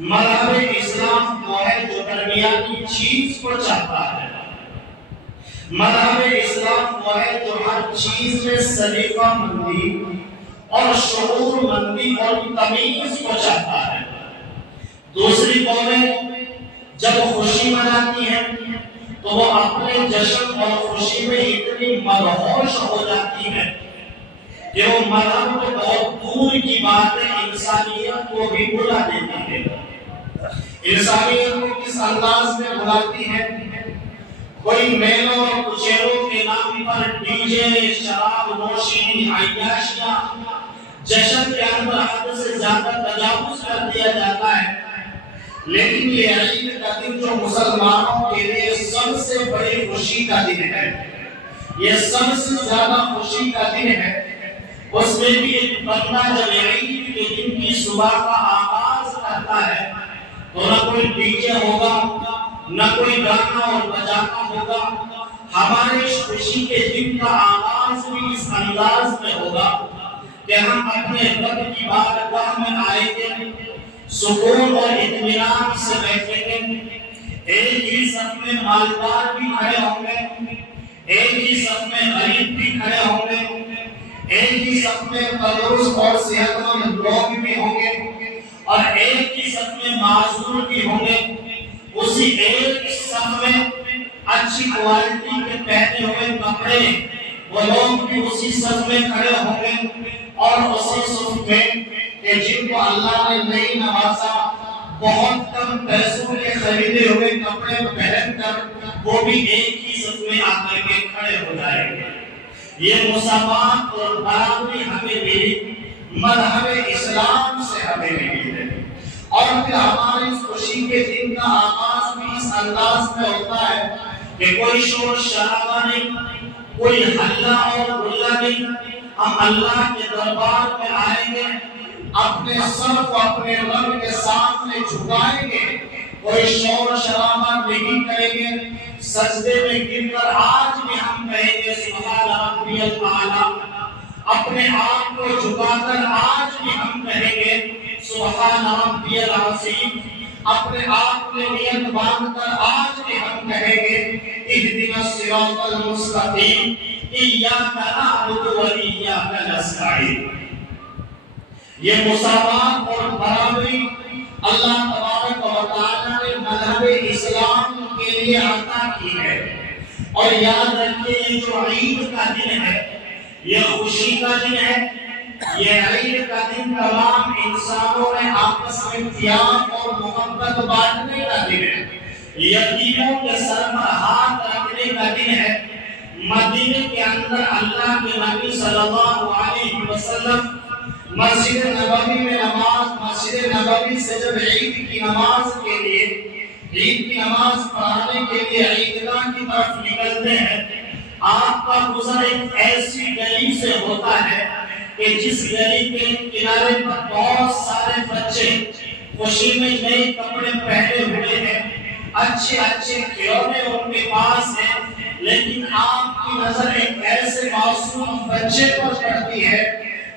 مذہب اسلام وہ ہے جو درمیانی چیز کو چاہتا ہے۔ مذہب اسلام وہ ہے جو ہر چیز میں سلیقہ مندی اور شعور مندی اور تمیز کو چاہتا ہے۔ دوسری قومیں جب خوشی مناتی ہیں تو وہ اپنے جشن اور خوشی میں اتنی مدہوش ہو جاتی ہیں کہ وہ مذہب کو بہت دور کی باتیں انسانیت کو بھی بھلا دیتی ہے۔ انسانیت کو کس انداز میں بلاتی ہے؟ کوئی میلوں اور کچیروں کے نام پر ڈی جے، شراب نوشی، عیاشیاں، جشن کے اندر حد سے زیادہ تجاوز کر دیا جاتا ہے، لیکن یہ عید کا دن جو مسلمانوں کے لیے سب سے بڑی خوشی کا دن ہے، یہ سب سے زیادہ خوشی کا دن ہے، اس میں بھی ایک بندہ جب عید کے دن کی صبح کا آغاز کرتا ہے تو نہ کوئی ڈی جے ہوگا، نہ کوئی گانا اور بجانا ہوگا، ہمارے خوشی کے دن کا آغاز بھی اس انداز میں ہوگا کہ ہم اپنے رب کی بارگاہ میں آئیں گے، سکون اور اطمینان سے بیٹھیں گے، ایک ہی صف میں مالدار بھی کھڑے ہوں گے، ایک ہی صف میں غریب بھی کھڑے ہوں گے، ایک ہی صف میں تندرست اور صحت مند لوگ بھی ہوں گے اور ایک ہی صف میں معذور بھی ہوں گے۔ اسی ایک صف میں اچھی کوالٹی کے پہنے ہوئے کپڑے وہ لوگ بھی اسی صف میں کھڑے ہوں گے، اور اسی صف میں کہ جن کو اللہ نے نہیں نوازا، بہت کم پیسوں کے خریدے ہوئے کپڑے پہن کر وہ بھی ایک ہی صف میں آ کر کے کھڑے ہو جائیں گے۔ یہ مساوات اور برابری ہمیں ملی، مذہب اسلام سے ہمیں ملی ہے۔ اور پھر ہماری اس خوشی کے دن کا آغاز بھی اس انداز میں ہوتا ہے کہ کوئی شور شرابہ نہیں، کوئی ہلہ اور گلا نہیں، ہم اللہ کے دربار میں آئیں گے، اپنے سر کو اپنے رب کے سامنے جھکائیں گے، کوئی شور شرابہ نہیں کریں گے، سجدے میں گر کر آج بھی ہم کہیں گے سبحان ربی الاعلیٰ، اپنے آپ کو جھکا کر آج بھی ہم کہیں گے سبحان ربی العظیم، اپنے آپ میں نیت باندھ کر آج بھی ہم کہیں گے اہدنا الصراط المستقیم، ایاک نعبد و ایاک نستعین۔ یہ مساوات اور برابری اللہ تبارک و تعالیٰ نے مذہب اسلام کے لیے عطا کی ہے۔ اور یاد رکھیے یہ جو عید کا دن ہے یہ خوشی کا دن ہے، یہ عید کا دن تمام انسانوں میں آپس میں پیار اور محبت بانٹنے کا دن ہے، یتیموں کے سر پر ہاتھ رکھنے کا دن ہے۔ مدینے کے اندر اللہ کے نبی صلی اللہ علیہ وسلم مسجد نبوی میں نماز، مسجد نبوی سے جب عید کی نماز کے لیے، عید کی نماز پڑھانے کے لیے عیدگاہ کی طرف نکلتے ہیں، آپ کا گزر ایک ایسی گلی سے ہوتا ہے کہ جس گلی کے کنارے پر بہت سارے بچے خوشی میں نئے کپڑے پہنے ہوئے ہیں، اچھے اچھے کھلونے ان کے پاس ہیں، لیکن آپ کی نظر ایک ایسے معصوم بچے پر پڑتی ہے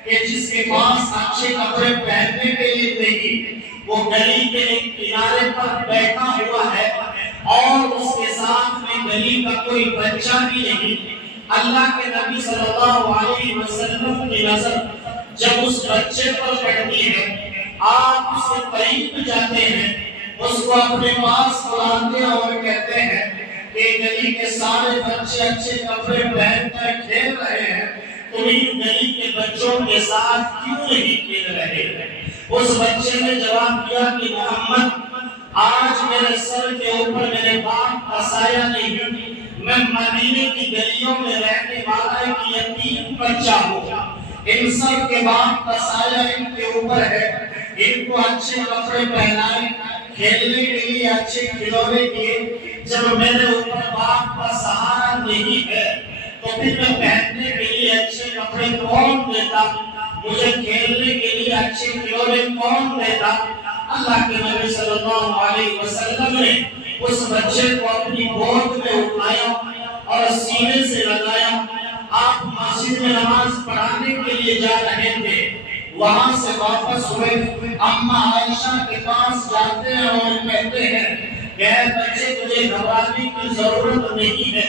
کہ جس کے پاس اچھے کپڑے پہننے کے لیے نہیں، وہ گلی کے ایک کنارے پر بیٹھا ہوا ہے اور اس کے ساتھ میں گلی کا کوئی بچہ بھی نہیں۔ اللہ کے نبی صلی اللہ علیہ وسلم کی نظر جب اس بچے پر پڑتی ہے، آپ اس کے قریب جاتے ہیں، اس کو اپنے پاس بلاتے ہیں اور کہتے ہیں کہ گلی کے سارے بچے اچھے کپڑے پہن کر کھیل رہے ہیں، تم ان گلی کے بچوں کے ساتھ کیوں نہیں کھیل رہے ہیں؟ اس بچے نے جواب دیا کہ محمد، آج میرے سر کے اوپر میرے باپ کا سایہ نہیں، میں مدینے کی گلیوں میں رہنے والا ایک یتیم بچہ ہوں، ان سب کے باپ کا سایہ ان کے اوپر ہے، ان کو اچھے کپڑے پہنائے، کھیلنے کے لیے اچھے کھلونے دیے، جب میرے اوپر باپ کا سہارا نہیں ہے تو پھر میں پہننے کے لیے اچھے کپڑے کون دیتا، مجھے کھیلنے کے لیے اچھے کھلونے کون دیتا؟ اللہ کے نبی صلی اللہ علیہ وسلم نے اس بچے کو اپنی گود میں اٹھایا اور سینے سے لگایا۔ آپ مسجد میں نماز پڑھانے کے لیے جا رہے تھے، وہاں سے واپس ہوئے، اما عائشہ کے پاس جاتے ہیں اور کہتے ہیں کہ اے بچے تجھے گھبرانے کی ضرورت نہیں ہے،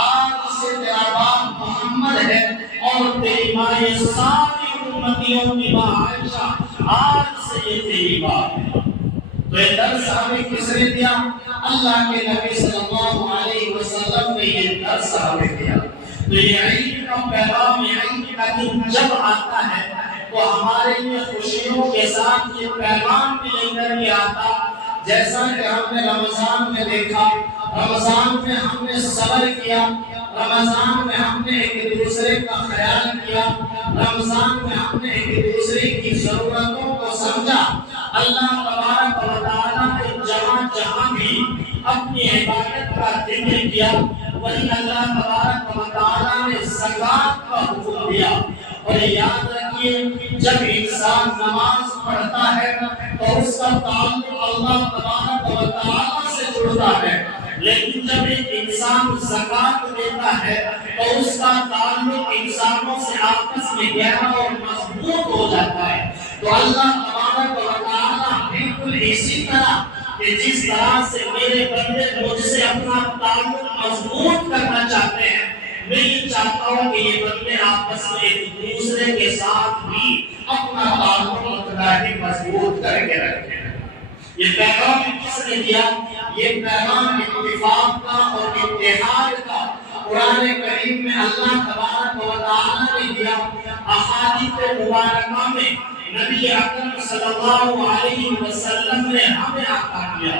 آج سے تیرا باپ محمد ہے اور تیری ماں یہ ساری امتیوں کی ماں عائشہ، آج سے یہ تیری ماں ہے۔ تو یہ درس ہمیں کس نے دیا؟ اللہ کے نبی صلی اللہ علیہ وسلم نے یہ درس ہمیں دیا۔ تو یہ عید کا پیغام، عید کا دن جب آتا ہے تو ہمارے لیے خوشیوں کے ساتھ یہ پیغام بھی لے کر کے آتا، جیسا کہ ہم نے رمضان میں دیکھا، رمضان میں ہم نے صبر کیا، رمضان میں ہم نے ایک دوسرے کا خیال کیا، رمضان میں ہم نے ایک دوسرے کی ضرورتوں کو سمجھا۔ اللہ تبارک و تعالیٰ نے جہاں جہاں بھی اپنی عبادت کا ذکر کیا، وہی اللہ تبارک و تعالیٰ نے زکوٰۃ کا حکم دیا۔ اور یاد رکھیے جب انسان نماز پڑھتا ہے تو اس کا تعلق اللہ تبارک و تعالیٰ سے جڑتا ہے، لیکن جب ایک انسان زکوٰۃ دیتا ہے تو اس کا تعلق انسانوں سے آپس میں گہرا اور مضبوط ہو جاتا ہے۔ تو اللہ تبارک و تعالیٰ بالکل اسی طرح کہ جس طرح سے میرے بندے مجھ سے اپنا تعلق مضبوط کرنا چاہتے ہیں، میں یہ چاہتا ہوں کہ یہ بندے آپس میں ایک دوسرے کے ساتھ بھی اپنا تعلق مضبوط کر کے رکھیں۔ یہ پیغام کس نے دیا؟ یہ پیغام اتفاق کا اور اتحاد کا قرآن کریم میں اللہ تبارک و تعالیٰ نے دیا۔ احادیث مبارکہ میں نبی اکرم صلی اللہ علیہ وسلم نے ہمیں عطا کیا۔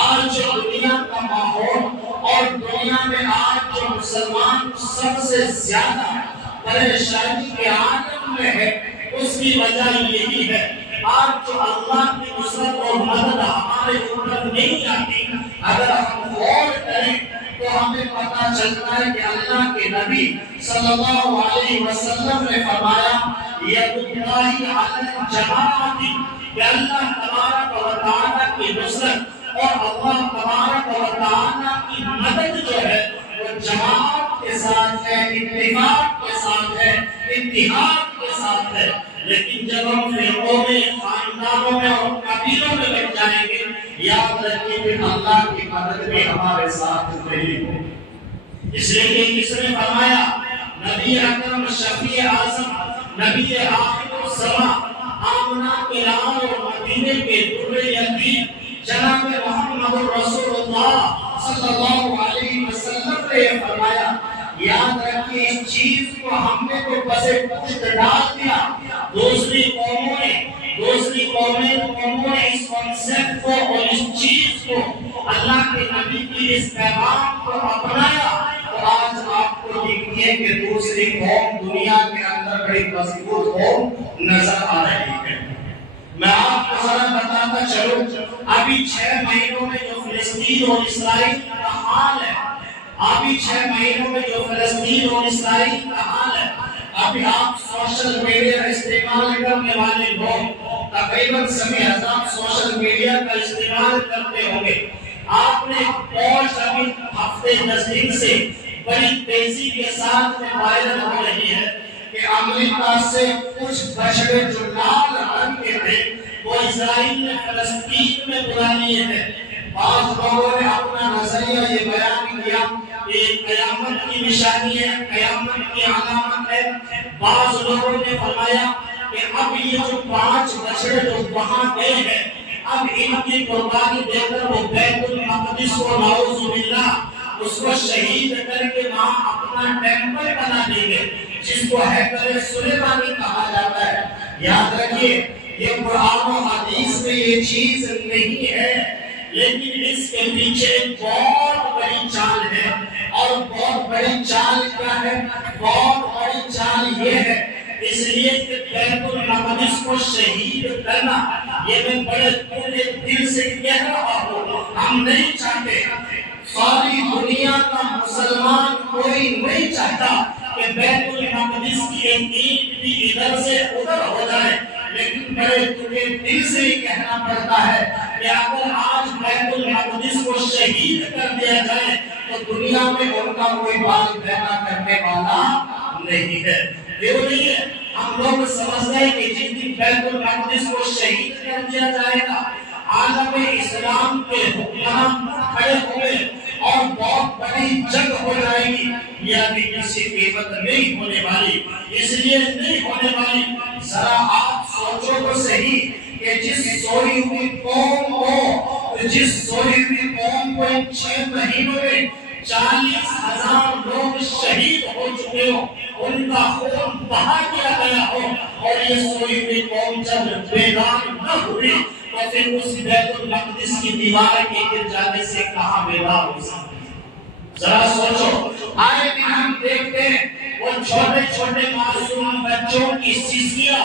آج جو دنیا کا ماحول اور دنیا میں آج جو مسلمان سب سے زیادہ پریشانی کے عالم میں ہے، اس کی وجہ یہی ہے آج جو اللہ کی نصرت اور مدد ہمارے اوپر نہیں آتی، اگر ہم غور کریں تو ہمیں پتہ چلتا ہے کہ اللہ کے نبی صلی اللہ علیہ وسلم نے فرمایا ید اللہ علی الجماعت، کہ اللہ تبارک و تعالیٰ کی نصرت اور اللہ تبارک و تعالیٰ کی مدد جو ہے وہ جماعت کے ساتھ ہے، اتفاق کے ساتھ ہے، اتحاد کے ساتھ ہے۔ لیکن جب ہم فرقوں میں، خاندانوں میں اور قبیلوں میں لگ جائیں گے، یاد رکھیے کہ اللہ کی مدد بھی ہمارے ساتھ نہیں ہے۔ اس لیے کہ کس نے فرمایا؟ نبی اکرم شفیع اعظم، نبی آخر الزمان، آمنہ کے لال اور مدینے کے در یتیم جناب محمد رسول اللہ صلی اللہ علیہ وسلم نے فرمایا، یاد رکھیے اس چیز کو ہم نے تو بس پشت ڈال دیا، دوسری قوموں نے اس کنسپٹ کو اور اس چیز کو، اللہ کے نبی کی اس پیغام کو اپنایا، اور آج آپ کو دیکھیے کہ دوسری قوم دنیا کے اندر بڑی مضبوط قوم نظر آ رہی ہے۔ میں آپ کو ذرا بتاتا چلوں، ابھی 6 مہینوں میں جو فلسطین اور اسرائیل کا حال ہے، ابھی 6 مہینوں میں جو فلسطین اور اسرائیل کا حال ہے، ابھی آپ سوشل میڈیا استعمال کرنے والے لوگ تقریباً سبھی حضرات سوشل میڈیا کا استعمال کرتے ہوں گے۔ آپ نے پوسٹ ابھی ہفتے 10 دن سے بڑی تیزی کے ساتھ وائرل ہو رہی ہے کہ امریکہ سے کچھ بچڑے جو لال رنگ کے تھے وہ اسرائیل نے فلسطین میں بلا لیے ہیں۔ بعض لوگوں نے اپنا نظریہ یہ بیان کیا کہ قیامت کی نشانی ہے، قیامت کی علامت ہے۔ بعض لوگوں نے فرمایا کہ اب یہ جو 5 بچڑے جو وہاں گئے ہیں، اب ان کی قربانی دے کر وہ بیت المقدس کو نعوذ باللہ اس کو شہید کر کے وہاں اپنا ٹیمپل بنا دیں گے، جس کو ہیکل سلیمانی کہا جاتا ہے۔ یاد رکھیے یہ قرآن و حدیث میں یہ چیز نہیں ہے، لیکن اس کے پیچھے ایک بہت بڑی چال ہے، اور بہت بڑی چال کیا ہے؟ بہت بڑی چال یہ ہے، اس لیے کہ بیت المقدس کو شہید کرنا یہ میں بڑے پورے دل سے کہہ رہا ہوں، ہم نہیں چاہتے، ساری دنیا کا مسلمان کوئی نہیں چاہتا کہ بیت المقدس کی ایک اینٹ بھی ادھر سے ادھر ہو جائے، لیکن بڑے پورے دل سے یہ کہنا پڑتا ہے کہ اگر آج بیت المقدس کو شہید کر دیا جائے تو دنیا میں ان کا کوئی بال پیدا کرنے والا نہیں ہے۔ یہ نہیں ہے، ہم لوگ سمجھتے ہیں کہ جن دن بیت المقدس کو شہید کر دیا جائے گا عالم اسلام کے حکمران کھڑے ہوئے اور بہت بڑی جنگ ہو جائے گی، یہ بھی کسی قیمت نہیں ہونے والی، اس لیے نہیں ہونے والی۔ ذرا آپ سوچو تو صحیح کہ جس سوئی ہوئی قوم کو ان 6 مہینوں میں 40,000 لوگ شہید ہو چکے ہو، ان کا خون بہا دیا گیا ہو، اور یہ سوئی ہوئی قوم جب بیدار نہ ہوئی تو پھر اس بیت المقدس کی دیوار کے گر جانے سے کہاں بیدار ہو سکتی؟ ذرا سوچو، آئے بھی ہم دیکھتے ہیں وہ چھوٹے چھوٹے معصوم بچوں کی سیسیاں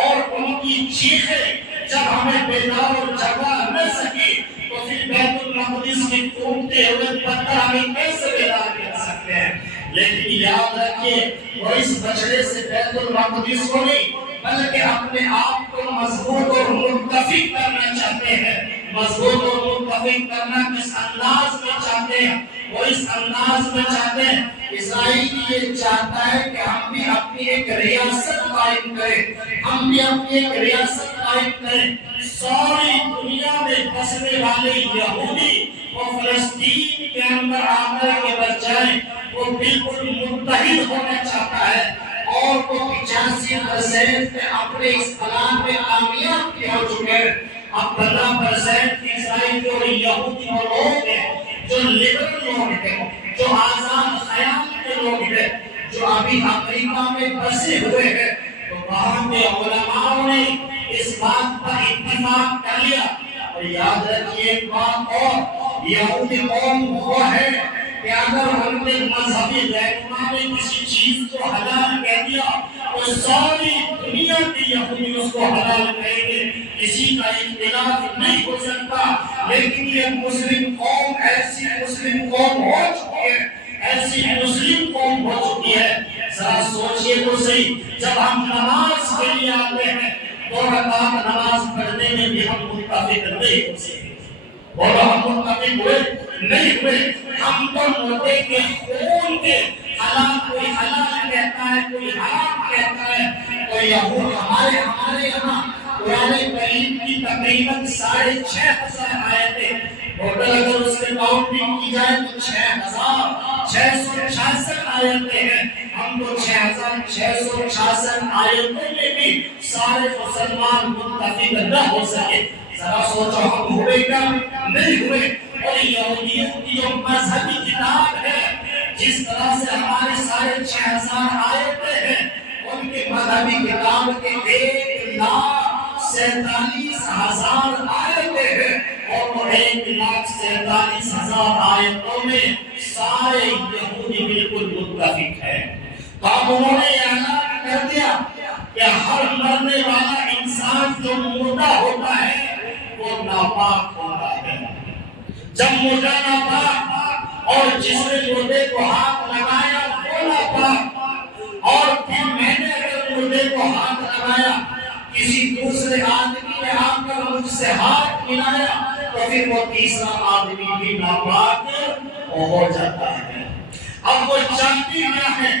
اور ان کی چیخیں جب ہمیں بیدار اور جگا نہ سکی تو پھر بیت المقدس کے ٹوٹتے ہوئے پتھر ہمیں کیسے بیدار کر سکتے ہیں؟ لیکن یاد رکھیے وہ اس بچڑے سے بیت المقدس کو نہیں بلکہ اپنے آپ کو مضبوط اور متفق کرنا چاہتے ہیں۔ مضبوط اور متفق کرنا کس انداز میں چاہتے ہیں؟ وہ اس انداز میں چاہتے ہیں، اسرائیل یہ چاہتا ہے کہ ہم بھی اپنی ایک ریاست قائم کریں، ہم بھی اپنی ایک ریاست قائم کریں۔ ساری دنیا میں بسنے والے یہودی وہ فلسطین کے اندر آنے کے بجائے وہ بالکل متحد ہونا چاہتا ہے، اور وہ 85% میں اپنے اس پلان میں کامیاب بھی ہو چکے ہیں۔ اب 15% اسرائیل جو یہودی وہ لوگ ہیں جو لبرل لوگ ہیں، جو آزاد خیال کے لوگ ہیں، جو ابھی امریکہ میں بسے ہوئے ہیں، تو وہاں کے علماء نے اس بات پر اتفاق کر لیا۔ اور یاد رکھیے ایک بات اور، یہودی قوم وہ ہے کہ اگر ان کے مذہبی رہنما نے کسی چیز کو حلال کہہ دیا تو ساری دنیا کے یہودی اس کو حلال کہیں گے، کسی کا اختلاف نہیں ہو سکتا۔ لیکن یہ مسلم قوم ایسی مسلم قوم ہو چکی ہے، ایسی مسلم قوم ہو چکی ہے۔ ذرا سوچئے تو صحیح، جب ہم نماز کے لیے آتے ہیں 2 رکعت نماز پڑھنے میں بھی ہم متفق نہیں ہو سکتے، اور ہم متفق ہوئے نہیں ہوئے۔ ہم تو موٹے کے خون کے حلال، کوئی حلال کہتا ہے، کوئی حرام کہتا ہے۔ تو یہود ہمارے یہاں قرآن کریم کی تقریباً 6,500 آیتیں، ٹوٹل اگر اس کے کاؤنٹنگ کی جائے تو 6,666 آیتیں ہیں۔ ہم تو 6,666 آیتوں میں بھی سارے مسلمان متفق نہ ہو سکے۔ ذرا سوچو ہم ہوئے کیا نہیں ہوئے؟ اور یہودیوں کی جو مذہبی کتاب ہے، جس طرح سے ہمارے 6,500 آیتیں ہیں، ان کے مذہبی کتاب کے 1,47,000 آیتیں ہیں، اور وہ 1,47,000 آیتوں میں سارے یہودی بالکل متفق ہیں۔ تو اب انہوں نے اعلان کر دیا کہ ہر مرنے والا انسان جو مردہ ہوتا ہے وہ ناپاک ہوتا ہے۔ جب مردہ ناپاک اور جس نے مردے کو ہاتھ لگایا وہ ناپاک، اور پھر میں نے اگر مردے کو ہاتھ لگایا، کسی دوسرے آدمی نے آ کر مجھ سے ہاتھ ملایا، تو پھر وہ تیسرا آدمی بھی ناپاک ہو جاتا ہے۔ اب وہ چاہتے کیا ہے؟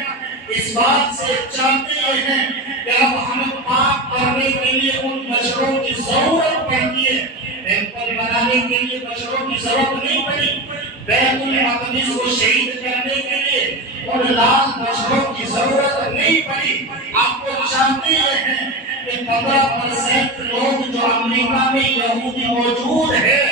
اس بات سے چاہتے یہ ہیں کہ اب ہمیں پاک کرنے کے لیے ان بچڑوں کی ضرورت پڑتی ہے۔ ٹیمپل بنانے کے لیے بچڑوں کی ضرورت نہیں پڑی، بیت المقدس کو شہید کرنے کے لیے ان لال بچڑوں کی ضرورت نہیں پڑی۔ آپ کو چاہتے یہ ہیں کہ 15% لوگ جو امریکہ میں یہودی موجود ہے،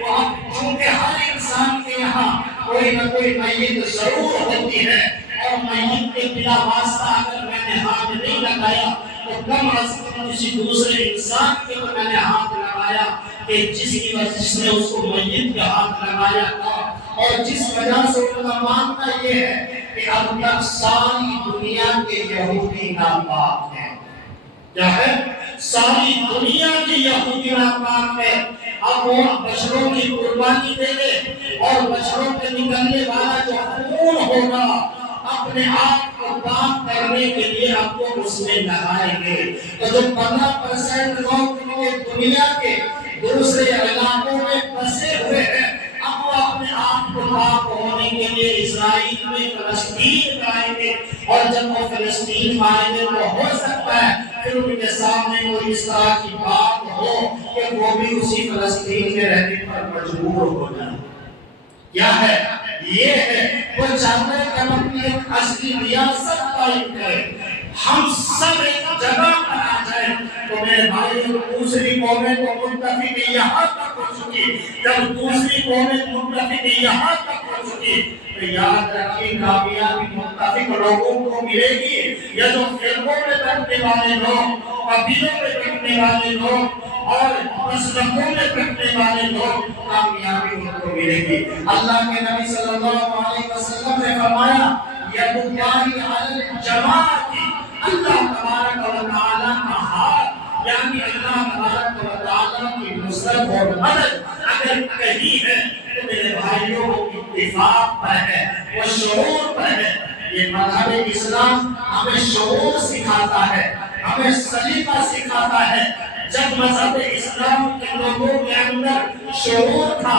وہ اب چونکہ ہر انسان کے یہاں کوئی نہ کوئی میت ضرور ہوتی ہے، اور میت کے بلا واسطہ اگر میں نے ہاتھ نہیں لگایا تو کم از کم کسی دوسرے انسان کے تو میں نے ہاتھ لگایا کہ جس کی وجہ سے اس کو میت کے ہاتھ لگایا تھا، اور جس وجہ سے ان کا ماننا یہ ہے کہ اب تک ساری دنیا کے یہودی ناپاک ہیں۔ کیا ہے؟ ساری دنیا کی یہودی ناپاک ہے۔ اب وہ بچڑوں کی قربانی دے دے، اور بچڑوں پہ نکلنے والا جو خون ہوگا اپنے آپ کو پاک کرنے کے لیے آپ کو اس میں لگائیں گے۔ تو جو 15% لوگ دنیا کے دوسرے علاقوں میں بسے ہوئے ہیں، اب وہ اپنے آپ کو پاک ہونے کے لیے اسرائیل میں فلسطین میں آئیں گے، اور جب وہ فلسطین میں آئیں گے تو ہو سکتا ہے ان کے سامنے کوئی اس طرح کی بات ہو کہ وہ بھی اسی فلسطین میں رہنے پر مجبور ہو جائے. کیا ہے یہ ہے وہ چاہتا ہے کہ ہم اپنی ایک اصلی ریاست قائم کریں, ہم سب ایک جگہ پر آ جائیں. تو میرے بھائی دوسری قومیں تو متفق یہاں تک ہو چکی, جب دوسری قومیں متفق یہاں تک ہو چکی تو یاد رکھیے کامیابی متفق لوگوں کو ملے گی. یا جو فرقوں میں بٹنے والے لوگ, قبیلوں میں بٹنے والے لوگ اور مسلکوں میں بٹنے والے لوگ, کامیابی ان کو ملے گی. اللہ کے نبی صلی اللہ علیہ وسلم نے فرمایا ید اللہ علی الجماعت, اللہ تبارک و تعالی کا ہاتھ یعنی اللہ تبارک و تعالی کی نصرت اور مدد اگر کہیں ہے تو میرے بھائیوں اتفاق پر ہے, وہ شعور پر ہے. یہ مذہب اسلام ہمیں شعور سکھاتا ہے, ہمیں سلیقہ سکھاتا ہے. جب مذہب اسلام کے لوگوں کے اندر شعور تھا,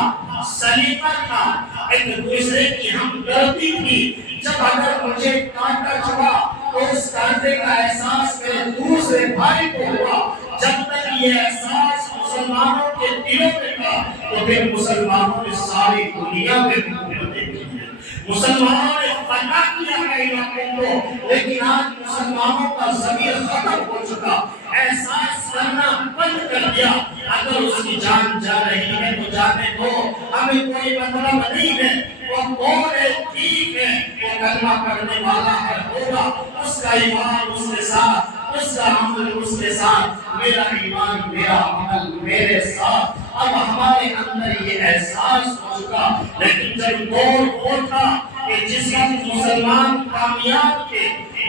سلیقہ تھا, ایک دوسرے کی ہمدردی تھی, جب اگر مجھے کانٹا چبھا تو اس کانٹے کا احساس میرے دوسرے بھائی کو ہوا, جب تک یہ احساس مسلمانوں کے دلوں میں تھا تو پھر مسلمانوں نے ساری دنیا میں حکومتیں کی ہیں, مسلمانوں نے فتح کیا ہے علاقوں کو. لیکن آج مسلمانوں کا ضمیر ختم ہو چکا, احساس کرنا بند کر دیا. اگر اس کی جان جا رہی ہے تو جانے دو, ہمیں کوئی مطلب نہیں ہے. وہ کون ہے, ٹھیک ہے, وہ کلمہ پڑھنے والا ہے, ہوگا, اس کا ایمان اس کے ساتھ, اس کا عمل اس کے ساتھ, میرا ایمان میرا عمل میرے ساتھ. اب ہمارے اندر یہ احساس ہو چکا. لیکن جب دور وہ تھا کہ جس وقت مسلمان کامیاب تھے,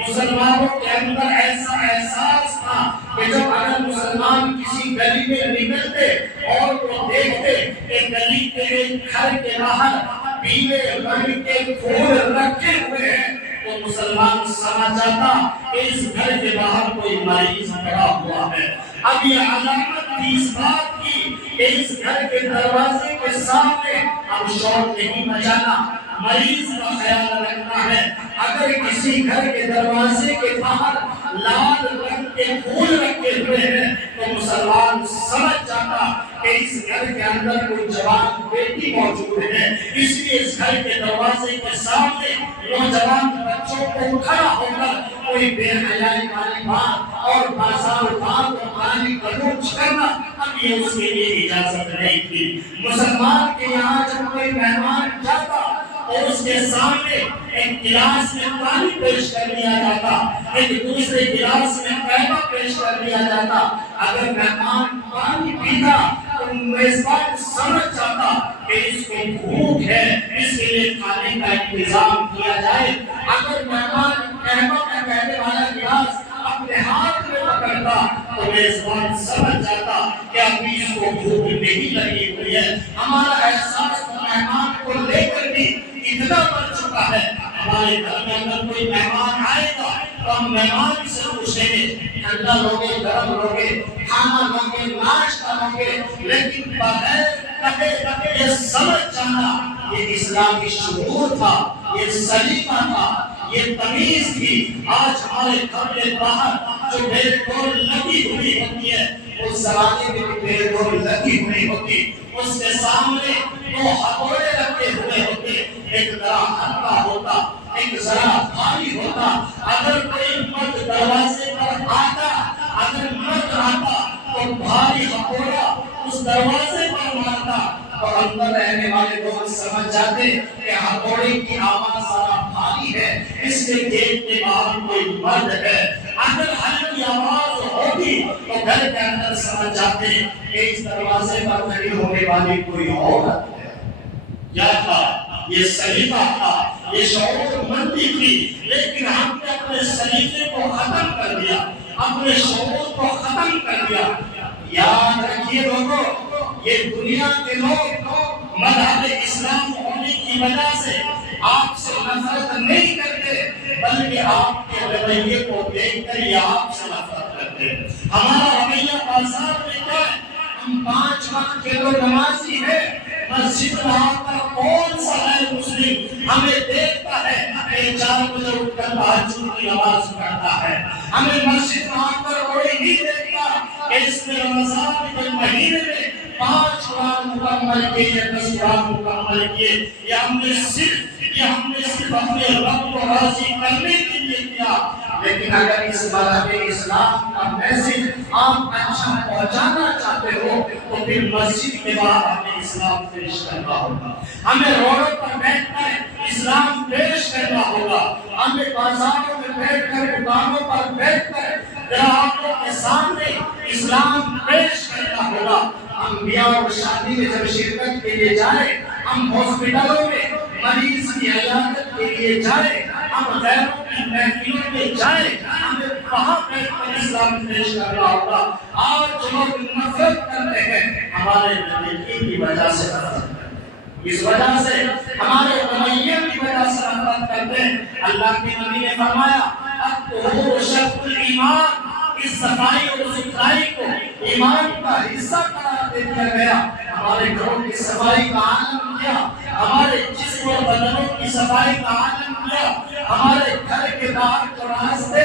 مسلمانوں کے اندر ایسا احساس تھا کہ جب اگر مسلمان کسی گلی میں نکلتے اور وہ دیکھتے کہ گلی کے گھر کے باہر پیلے رنگ کے پھول رکھے ہوئے ہیں تو مسلمان سمجھ جاتا کہ اس گھر کے باہر کوئی مریض پڑا ہوا ہے. اب یہ علامت تھی اس بات کی کہ اس گھر کے دروازے کے سامنے اب شور نہیں مچانا, مریض کا خیال رکھنا ہے. اگر کسی گھر کے دروازے کے باہر لال رنگ کے پھول رکھے ہوئے ہیں تو مسلمان سمجھ جاتا کہ اس گھر کے اندر کوئی جوان بیٹی موجود ہے. اس لیے اس گھر کے دروازے کے سامنے نوجوان بچوں کو کھڑا ہو کر کوئی بے حیائی والی بات اور بازار بات اور گالی گلوچ کرنا اب یہ اس کے لیے اجازت نہیں تھی. مسلمان کے یہاں جب کوئی مہمان جاتا اور اس کے سامنے ایک گلاس میں پانی پیش کر دیا جاتا, ایک دوسرے گلاس میں قہوہ پیش کر دیا جاتا. اگر مہمان پانی پیتا تو میزبان سمجھ جاتا کہ اس کو بھوک ہے, اس کے لیے کھانے کا انتظام کیا جائے. اگر مہمان قہوہ کا کہنے والا گلاس اپنے ہاتھ میں پکڑتا تو میزبان سمجھ جاتا کہ ابھی اس کو بھوک نہیں لگی ہوئی ہے. ہمارا احساس مہمان کو لے کر بھی اتنا بڑھ چکا ہے. ہمارے گھر میں اگر کوئی مہمان آئے گا تو ہم مہمان سے پوچھیں گے ٹھنڈا لوگے, گرم لوگے, کھانا لوگے, ناشتہ لوگے, لیکن بغیر کہے یہ سمجھ جانا یہ اسلامی شعور تھا, یہ سلیقہ تھا, یہ تمیز تھی. آج ہمارے گھر کے باہر جو بیل ڈور لگی ہوئی ہوتی ہے, اس زمانے میں بھی بیل ڈور لگی ہوئی ہوتی, اس کے سامنے دو ہتھوڑے رکھے ہوئے ہوتے, ایک ذرا ہلکا ہوتا, ایک ذرا بھاری ہوتا. اگر کوئی مرد دروازے پر آتا, اگر مرد آتا تو بھاری ہتھوڑا اس دروازے پر مارتا اور اندر رہنے والے لوگ سمجھ جاتے کہ ہتھوڑے کی آواز ذرا بھاری ہے, اس کے گیٹ کے باہر کوئی مرد ہے. اگر ہلکی آواز ہوتی تو گھر کے اندر سمجھ جاتے کہ اس دروازے پر کھڑی ہونے والی کوئی عورت ہے. کیا تھا یہ سلیقہ تھا, یہ شعور مندی تھی. لیکن ہم نے اپنے سلیقے کو ختم کر دیا, اپنے شعور کو ختم کر دیا. یاد رکھیے لوگوں, یہ دنیا کے لوگ مذہب اسلام ہونے کی وجہ سے آپ سے نفرت نہیں کرتے, بلکہ آپ کے رویے کو دیکھ کر یہ آپ سے نفرت کرتے. ہمارا رویہ بازار میں کیا ہے, ہم 5 وقت کے لوگ نمازی ہیں, مسجد میں آ کر کون سا ہے مسلم ہمیں دیکھتا ہے کہ کے 4 بجے اٹھ کر تہجد کی نماز پڑھتا ہے، ہمیں مسجد میں آ کر کوئی نہیں دیکھتا کہ اس نے رمضان کے مہینے میں 5 قرآن مکمل کیے، 10 قرآن مکمل کیے۔ یہ ہم نے صرف اپنے رب کو راضی کرنے کے لیے کیا۔ لیکن اگر اس مذہب اسلام کا میسج آپ اچھا پہنچانا چاہتے ہو تو پھر مسجد کے باہر ہمیں اسلام پیش کرنا ہوگا، ہمیں روڈوں پر بیٹھ کر اسلام پیش کرنا ہوگا، ہمیں بازاروں میں بیٹھ کر، دکانوں پر بیٹھ کر گراہکوں کے سامنے اسلام پیش کرنا ہوگا۔ ہم بیاہ اور شادی میں جب شرکت کے لیے جائیں، ہم ہاسپٹلوں میں مریض کی عیادت کے لیے جائیں، ہم غیروں کی محفلوں میں جائیں، ہمیں وہاں بیٹھ کر اسلام پیش کرنا ہوگا۔ آج لوگ نفرت کرتے ہیں ہمارے نتیجے کی وجہ سے، اس وجہ سے ہمارے رویے کی وجہ سے نفرت کرتے ہیں۔ اللہ کے نبی نے فرمایا الطہور شطر الایمان، اس صفائی اور ستھرائی کو ایمان کا حصہ قرار دے دیا گیا۔ ہمارے گھروں کی صفائی کا عالم کیا، ہمارے جسم اور بدنوں کی صفائی کا عالم کیا، ہمارے گھر کے باہر جو راستے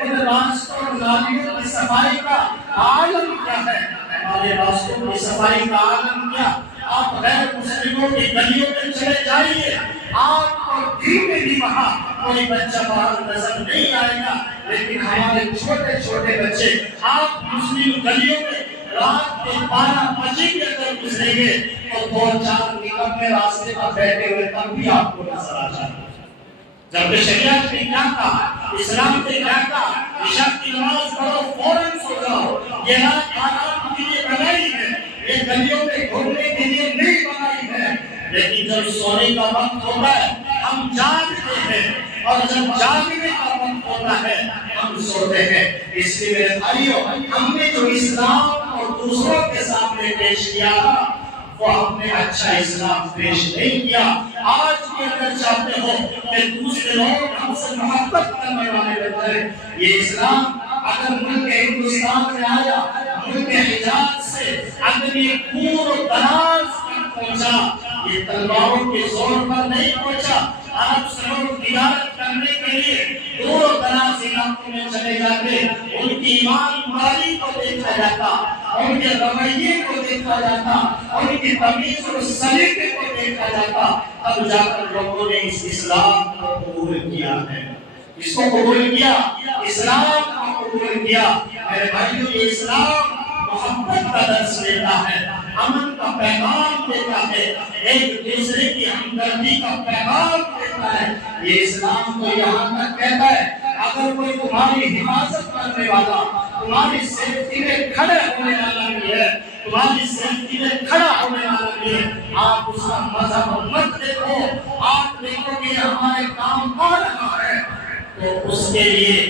ان راستوں اور نالیوں کی صفائی کا عالم کیا ہے، ہمارے راستوں کی صفائی کا عالم کیا۔ آپ غیر مسلموں کی گلیوں میں چلے جائیے، آپ کو دین میں بھی وہاں کوئی بچہ باہر نظر نہیں آئے گا، لیکن ہمارے چھوٹے چھوٹے بچے آپ مسلم گلیوں میں رات کے 12 بجے کے اندر گزریں گے تو 2-4 نکمے راستے پر بیٹھے ہوئے تب بھی آپ کو نظر آ جائے گا۔ جبکہ شریعت نے کیا کہا، اسلام نے کیا کہا، عشاء کی نماز پڑھو فوراً سو جاؤ، یہ رات آرام کے لیے بنائی ہے، یہ گلیوں میں گھومنے کے لیے نہیں بنائی ہے۔ لیکن جب سونے کا وقت ہوتا ہے ہم جاگتے ہیں، اور جب جاگنے کا وقت ہوتا ہے ہم سوتے ہیں۔ اس لیے میرے بھائیوں، ہم نے جو اسلام اور دوسروں کے سامنے پیش کیا وہ ہم نے اچھا اسلام پیش نہیں کیا۔ آج بھی اگر چاہتے ہو کہ دوسرے لوگ ہم سے محبت کرنے والے بن جائیں، یہ اسلام اگر ملک ہندوستان میں آیا، ملک حجاز سے اگر یہ دور و دراز تک پہنچا، یہ تلواروں کے زور پر نہیں پہنچا۔ عرب سے لوگ تجارت کرنے کے لیے دور و دراز علاقوں میں چلے جاتے، ان کی ایمانداری کو دیکھا جاتا، ان کے رویے کو دیکھا جاتا، ان کی تمیز اور سلیقے کو دیکھا جاتا، تب جا کر لوگوں نے اس اسلام کو قبول کیا ہے۔ اس کو قبول کیا، اسلام کو قبول کیا۔ میرے بھائیوں، یہ اسلام محبت کا درس دیتا ہے، امن کا پیغام دیتا ہے، ایک دوسرے کی ہمدردی کا پیغام دیتا ہے۔ یہ اسلام کو یہاں تک کہتا ہے اگر کوئی تمہاری حفاظت کرنے والا، تمہاری سیفٹی میں کھڑے ہونے والا بھی ہے، تمہاری سیفٹی میں کھڑا ہونے والا بھی ہے، آپ اس کا مذہب مت دیکھو، آپ دیکھو کہ ہمارے کام آ رہا ہے تو اس کے لیے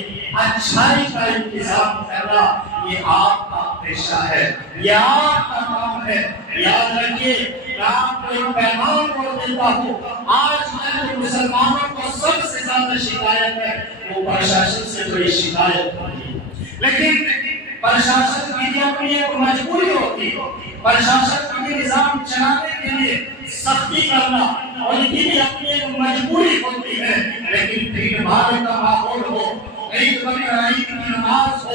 اچھائی کا انتظام کرنا یہ آپ کا پیشہ ہے، یہ آپ کا کام ہے۔ یاد رکھیے، میں آپ کو ایک پیغام اور دیتا ہوں، آج کل مسلمانوں کو سب سے زیادہ شکایت ہے وہ پرشاسن سے کوئی شکایت نہیں، لیکن پرشاسن کی بھی اپنی ایک مجبوری ہوتی ہے، پرشاسن کا بھی نظام چلانے کے لیے سختی کرنا اور ان کی بھی اپنی ایک مجبوری ہوتی ہے، لیکن بھیڑ بھاڑ کا ماحول ہو، عید بقرعید کی نماز ہو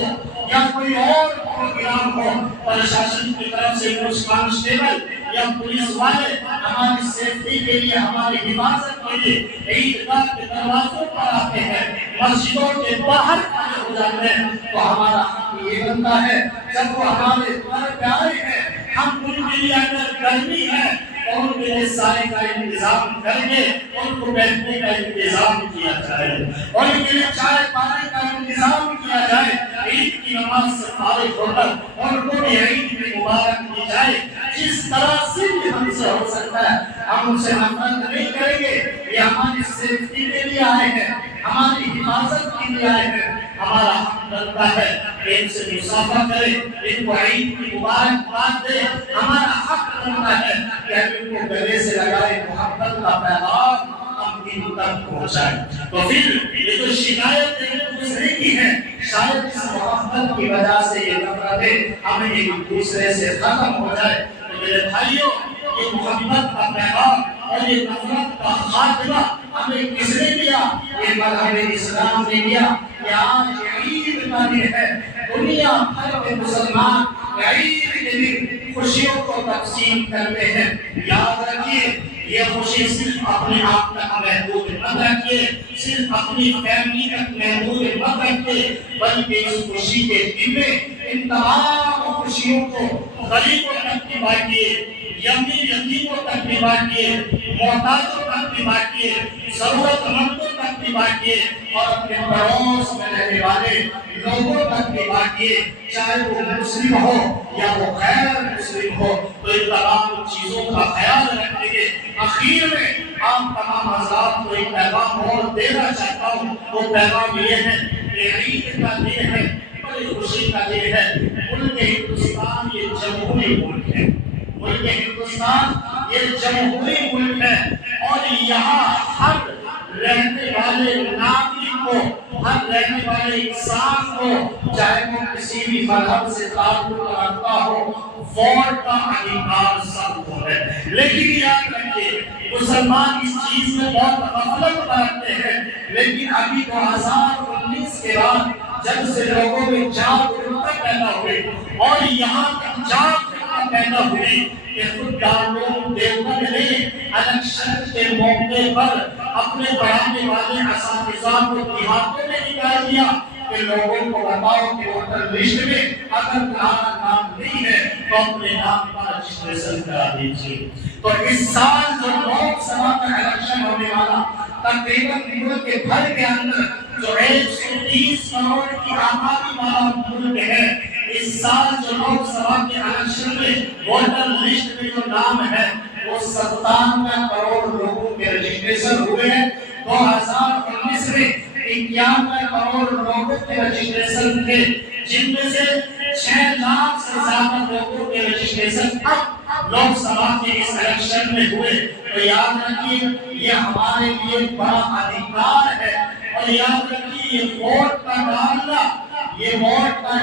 یا کوئی اور پروگرام ہو، پرشاسن کی طرف سے کچھ کانسٹیبل یا پولیس والے ہماری سیفٹی کے لیے، ہماری حفاظت کے لیے عیدگاہ کے دروازوں پر آتے ہیں، مسجدوں کے باہر کھڑے ہو جاتے ہیں، تو ہمارا حق یہ بنتا ہے جب وہ ہمارے در پہ آئے ہیں، ہم ان کے لیے اگر گرمی ہے اور ان کے لیے سائے کا انتظام کر کے ان کو بیٹھنے کا انتظام کیا جائے، اور ان کے لیے چائے پانی کا انتظام کیا جائے، عید کی نماز سے فارغ ہو کر ان کو بھی عید کی مبارک دی جائے۔ جس طرح سے بھی ہم سے ہو سکتا ہے ہم ان سے نفرت نہیں کریں گے، یہ ہماری سیفٹی کے لیے آئے ہیں، ہماری حفاظت کے لیے آئے ہیں، ہمارا حق بنتا ہے کہ ان سے مصافحہ کریں، ان کو عید کی مبارکباد دیں، ہمارا حق بنتا ہے کہ ہم ان کو گلے سے لگائے، محبت کا پیغام ہم ان تک پہنچائیں۔ تو پھر یہ جو شکایت ایک دوسرے کی ہے، شاید اس محبت کی وجہ سے یہ نفرتیں ہمیں ایک دوسرے سے ختم ہو جائے۔ تو میرے بھائیوں، یہ محبت کا پیغام اور یہ نفرت کا خاتمہ ہمیں کس نے دیا؟ یہ مذہب اسلام نے لیا کہ آج عید کا دن ہے، دنیا بھر کے مسلمان عید کے دن خوشیوں کو تقسیم کرتے ہیں۔ یاد رکھیے یہ خوشی صرف اپنے آپ تک محدود مت رکھیے، صرف اپنی فیملی تک محدود مت رکھیے، بلکہ اس خوشی کے دن میں ان تمام خوشیوں کو غریبوں تک بھی بانٹیے، یتیموں تک بھی بانٹیے، محتاجوں تک بھی بانٹیے، ضرورت مندوں تک بھی بانٹیے، اور اپنے پڑوس میں رہنے والے لوگوں تک بھی بانٹیے، چاہے وہ مسلم ہو یا وہ غیر مسلم ہو، تو ان تمام چیزوں کا خیال رکھیں گے۔ آخر میں آپ تمام حضرات کو ایک پیغام اور دینا چاہتا ہوں، وہ پیغام یہ ہے کہ عید کا دن ہے، بڑی خوشی کا دن ہے۔ ملک ہندوستان یہ جمہوری ملک ہے، ملک ہندوستان یہ جمہوری ملک ہے، اور یہاں ہر رہنے والے ناگرک کو، ہر رہنے والے انسان کو، چاہے وہ کسی بھی مذہب سے تعلق رکھتا ہو، ووٹ کا ادھیکار سب کو ہے۔ لیکن یاد رکھیے مسلمان اس چیز میں بہت غفلت برتتے ہیں، لیکن ابھی 2019 کے بعد جب سے لوگوں میں جاگرکتا پیدا ہوئی اور یہاں تک جاگرکتا پیدا ہوئی کہ خود دارالعلوم دیوبند نے الیکشن کے موقع پر اپنے پڑھانے والے اساتذہ کو دیہاتوں میں نکال دیا کہ لوگوں کو بتاؤ کہ ووٹر لسٹ میں اگر تمہارا نام نہیں ہے تو اپنے نام کا رجسٹریشن کرا دیجیے۔ تو اس سال جو لوک سبھا کا الیکشن ہونے والا تقریباً ملک بھر کے اندر جو 130 کروڑ کی آبادی والا ملک ہے، اس سال جو لوک سبھا کے الیکشن میں ووٹر لسٹ میں جو نام ہے وہ 97 کروڑ لوگوں کے رجسٹریشن ہوئے ہیں۔ 2019 میں 91 کروڑ لوگوں کے رجسٹریشن تھے، جن میں سے 6 لاکھ سے زیادہ لوگوں کے رجسٹریشن اب لوک سبھا کے اس الیکشن میں ہوئے۔ تو یاد رکھیے یہ ہمارے لیے بڑا ادھیکار ہے، اور یاد رکھیے یہ ووٹ کا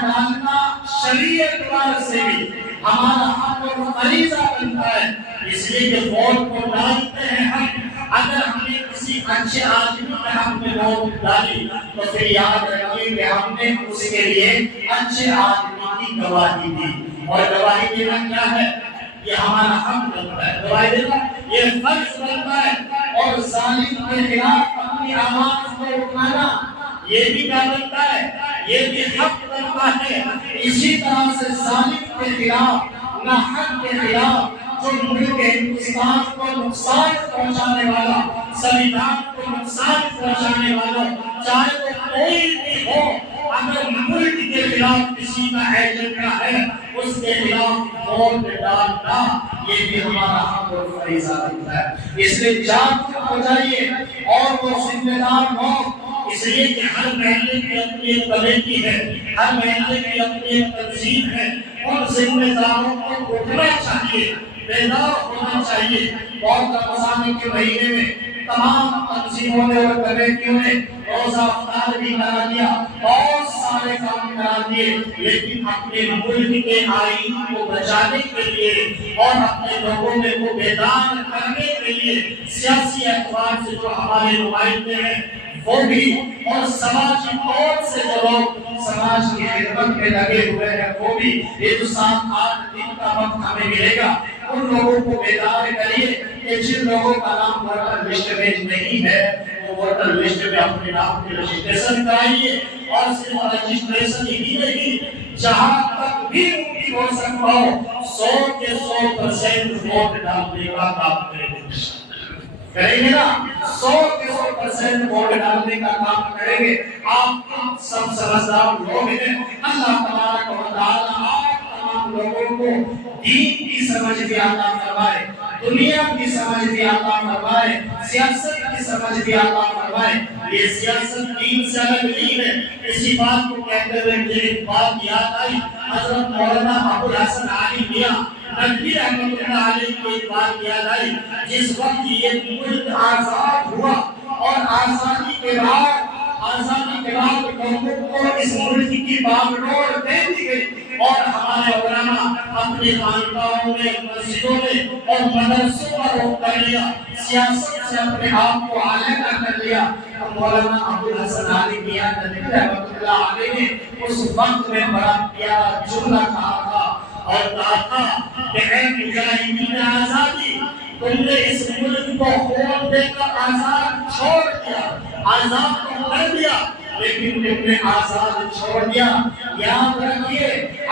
ڈالنا شریعت اعتبار سے بھی ہمارا حق اور فریضہ بنتا ہے، اس لیے کہ ووٹ کو ڈالتے ہیں ہم۔ اگر ہم نے کسی اچھے آدمی کے حق میں ووٹ ڈالی تو پھر یاد رکھیے کہ ہم نے اس کے لیے اچھے آدمی کی گواہی دی، اور گواہی دینا کیا ہے؟ یہ ہمارا حق بنتا ہے، گواہی دینا یہ فرض بنتا ہے، اور ظالم کے خلاف اپنی آواز کو اٹھانا یہ بھی کیا بنتا ہے؟ یہ بھی حق بنتا ہے۔ اسی طرح سے ظالم کے خلاف، ناحق کے خلاف، جو ملک ہندوستان کو نقصان پہنچانے والا، سنویدھان کو نقصان پہنچانے والا، چاہے وہ کوئی بھی ہو، اگر ملک کے خلاف کسی کا ایجنڈا ہے اس کے خلاف ووٹ ڈالنا یہ بھی ہمارا حق اور فریضہ بنتا ہے۔ اس لیے جاگرک ہو جائیے اور وہ ذمہ دار لوگ، اس لیے کہ ہر محلے کی اپنی ایک کمیٹی ہے، ہر محلے کی اپنی ایک تنظیم ہے، ان ذمہ داروں کو اٹھنا چاہیے، بیدار ہونا چاہیے۔ بہت رمضان کے مہینے میں تمام تنظیموں نے اور کمیٹیوں نے روزہ افطار بھی کرا دیا، بہت سارے کام کرا دیے، لیکن اپنے ملک کے آئین کو بچانے کے لیے اور اپنے لوگوں میں کو بیدار کرنے کے لیے سیاسی اعتبار سے جو ہمارے نمائندے ہیں وہ بھی، اور سماجی طور سے جو لوگ سماج کی خدمت میں لگے ہوئے ہیں وہ بھی، یہ جو 7-8 دن کا وقت ہمیں ملے گا ان لوگوں کو بیدار کریے کہ جن لوگوں کا نام ووٹر لسٹ میں نہیں ہے وہ ووٹر لسٹ میں اپنے نام کی رجسٹریشن کرائیے، اور صرف رجسٹریشن ہی نہیں، جہاں تک بھی ممکن ہو سکتا ہو 100 کے 100% ووٹ ڈالنے کا کام کریں گے نا، 100 کے 100% ووٹ ڈالنے کا کام کریں گے۔ آپ سب سمجھدار لوگ ہیں، اللہ تبارک و تعالیٰ آپ تمام لوگوں کو دین کی سمجھ بھی عطا فرمائے، دنیا کی سمجھ بھی عطا فرمائے، سیاست کی سمجھ بھی عطا فرمائے۔ یہ سیاست دین سے الگ نہیں ہے۔ اسی بات کو کہتے ہوئے مجھے ایک بات یاد آئی، حضرت مولانا ابو الحسن علی میاں ندوی رحمۃ اللہ علیہ کی ایک بات یاد آئی، جس وقت یہ ملک آزاد ہوا اور آزادی کے بعد لوگوں کو اس ملک کی باغڈور دے دی گئی، اور ہمارے علماء اپنے خانقاہوں میں، مسجدوں میں اور مدرسوں کا رخ کر لیا، سیاست سے اپنے آپ کو علیحدہ کر لیا۔ مولانا ابوالحسن علی میاں ندوی رحمۃ اللہ علیہ نے اس وقت میں بڑا پیارا جملہ کہا تھا اور کہا تھا کہ اے مجاہدین آزادی، تم نے اس ملک کو خون دے کر آزاد چھوڑ دیا، آزاد تو کر دیا، لیکن تم نے آزاد چھوڑ دیا۔ یاد رکھیے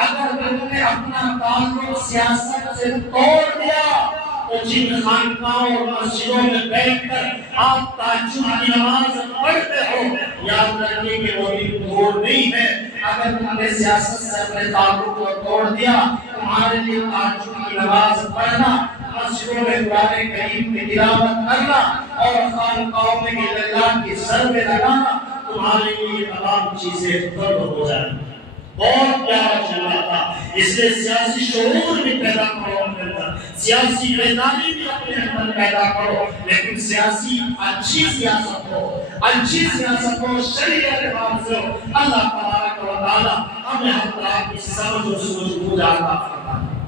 اگر تم نے اپنا تعلق سیاست سے توڑ دیا تو جن خانقاہوں اور مسجدوں میں بیٹھ کر آپ تہجد کی نماز پڑھتے ہو، یاد رکھیے کہ وہ دن دور نہیں ہے۔ اگر تم نے سیاست سے اپنے تعلق کو توڑ دیا، تمہارے لیے تہجد کی نماز پڑھنا، مسجدوں میں قرآن کریم کی تلاوت کرنا اور خانقاہوں میں اللہ کی ضربیں لگانا، تمہارے لیے تمام چیزیں فرض ہو جائیں۔ بہت پیارا جملہ تھا۔ اس لیے سیاسی شعور بھی پیدا کرو اپنے اندر، سیاسی بیداری بھی اپنے اندر پیدا کرو، لیکن سیاسی اچھی سیاست ہو، اچھی سیاست ہو، شریعت نافذ ہو۔ اللہ تبارک و تعالی ہمیں ہر طرح کی سمجھ و سوجھ عطا فرمائے۔